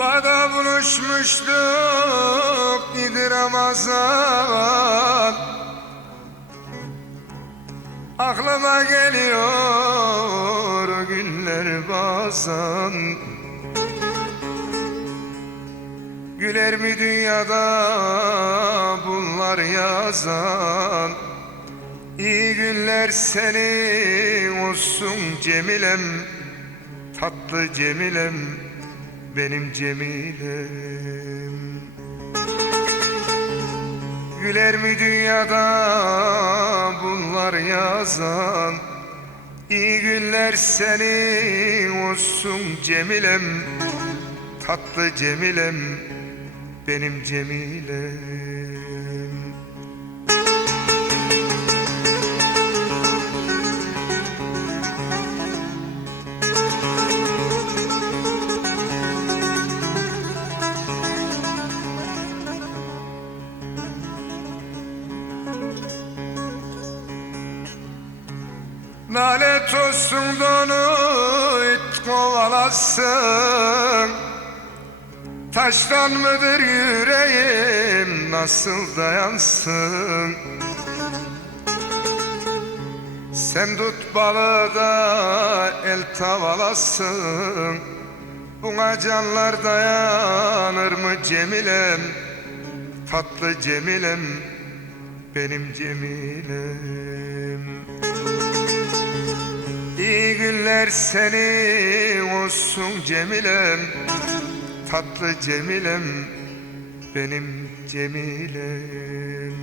Bada buluşmuştuk idi Ramazan. Aklıma geliyor o günler bazen. Güler mi dünyada bunlar yazan? İyi günler senin olsun Cemilem Tatlı Cemilem benim Cemilem Güler mi dünyada bunlar yazan? İyi günler senin olsun Cemilem Tatlı Cemilem benim Cemilem Nalet olsun donu it kovalasın. Taştan mıdır yüreğim nasıl dayansın? Sen tut balığı da el tavalasın. Buna canlar dayanır mı Cemilem? Tatlı Cemilem benim Cemilem İyi günler senin olsun Cemilem Tatlı Cemilem Benim Cemilem